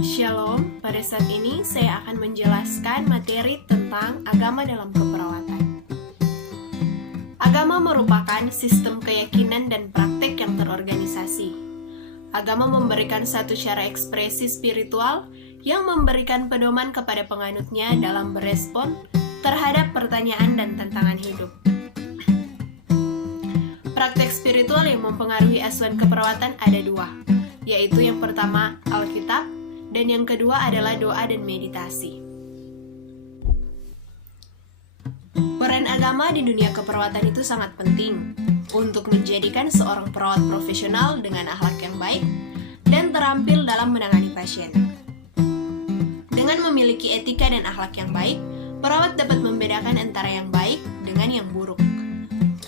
Shalom, pada saat ini saya akan menjelaskan materi tentang agama dalam keperawatan. Agama merupakan sistem keyakinan dan praktek yang terorganisasi. Agama memberikan satu cara ekspresi spiritual yang memberikan pedoman kepada penganutnya dalam berespon terhadap pertanyaan dan tantangan hidup. Praktek spiritual yang mempengaruhi asuhan keperawatan ada dua, yaitu yang pertama Alkitab, dan yang kedua adalah doa dan meditasi. Peran agama di dunia keperawatan itu sangat penting untuk menjadikan seorang perawat profesional dengan akhlak yang baik dan terampil dalam menangani pasien. Dengan memiliki etika dan akhlak yang baik, perawat dapat membedakan antara yang baik dengan yang buruk.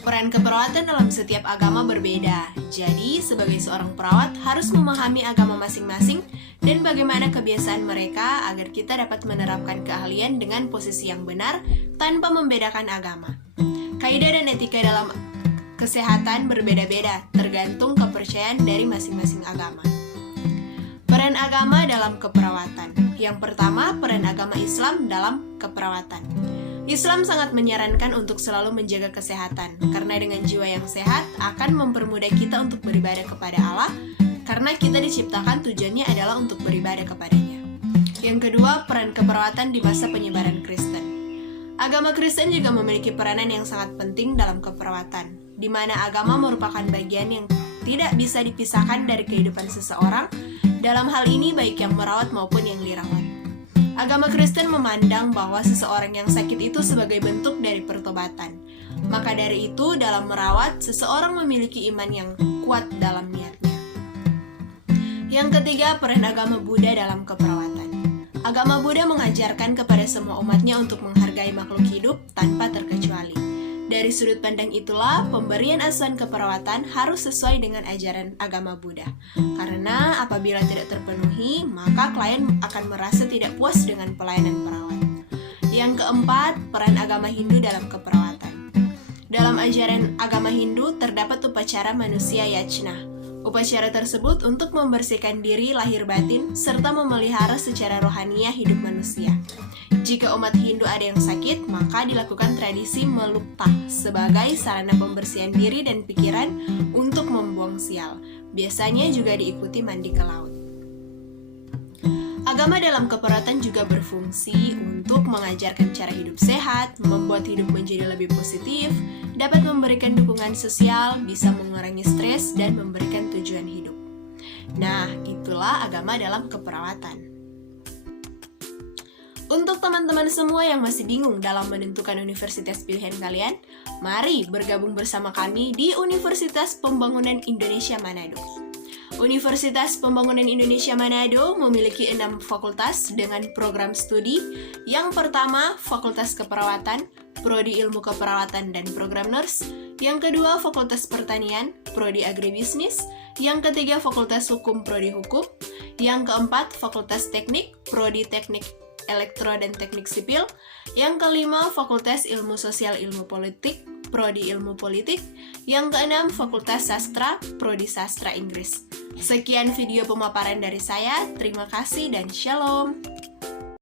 Peran keperawatan dalam setiap agama berbeda, jadi sebagai seorang perawat harus memahami agama masing-masing dan bagaimana kebiasaan mereka agar kita dapat menerapkan keahlian dengan posisi yang benar tanpa membedakan agama. Kaidah dan etika dalam kesehatan berbeda-beda, tergantung kepercayaan dari masing-masing agama. Peran agama dalam keperawatan. Yang pertama, peran agama Islam dalam keperawatan. Islam sangat menyarankan untuk selalu menjaga kesehatan, karena dengan jiwa yang sehat akan mempermudah kita untuk beribadah kepada Allah, karena kita diciptakan tujuannya adalah untuk beribadah kepadanya. Yang kedua, peran keperawatan di masa penyebaran Kristen. Agama Kristen juga memiliki peranan yang sangat penting dalam keperawatan, di mana agama merupakan bagian yang tidak bisa dipisahkan dari kehidupan seseorang, dalam hal ini baik yang merawat maupun yang dirawat. Agama Kristen memandang bahwa seseorang yang sakit itu sebagai bentuk dari pertobatan. Maka dari itu, dalam merawat, seseorang memiliki iman yang kuat dalam niatnya. Yang ketiga, peran agama Buddha dalam keperawatan. Agama Buddha mengajarkan kepada semua umatnya untuk menghargai makhluk hidup tanpa terkecuali. Dari sudut pandang itulah, pemberian asuhan keperawatan harus sesuai dengan ajaran agama Buddha. Karena apabila tidak terpenuhi, maka klien akan merasa tidak puas dengan pelayanan perawat. Yang keempat, peran agama Hindu dalam keperawatan. Dalam ajaran agama Hindu terdapat upacara manusia yajna. Upacara tersebut untuk membersihkan diri lahir batin serta memelihara secara rohaniah hidup manusia. Jika umat Hindu ada yang sakit, maka dilakukan tradisi melupta sebagai sarana pembersihan diri dan pikiran untuk membuang sial. Biasanya juga diikuti mandi ke laut. Agama dalam keperawatan juga berfungsi untuk mengajarkan cara hidup sehat, membuat hidup menjadi lebih positif, dapat memberikan dukungan sosial, bisa mengurangi stres, dan memberikan tujuan hidup. Nah, itulah agama dalam keperawatan. Untuk teman-teman semua yang masih bingung dalam menentukan universitas pilihan kalian, mari bergabung bersama kami di Universitas Pembangunan Indonesia Manado. Universitas Pembangunan Indonesia Manado memiliki 6 fakultas dengan program studi. Yang pertama, Fakultas Keperawatan, Prodi Ilmu Keperawatan dan Program Nurse. Yang kedua, Fakultas Pertanian, Prodi Agribisnis. Yang ketiga, Fakultas Hukum, Prodi Hukum. Yang keempat, Fakultas Teknik, Prodi Teknik Elektro dan Teknik Sipil. Yang kelima, Fakultas Ilmu Sosial Ilmu Politik, Prodi Ilmu Politik. Yang keenam, Fakultas Sastra, Prodi Sastra Inggris. Sekian video pemaparan dari saya, terima kasih dan shalom.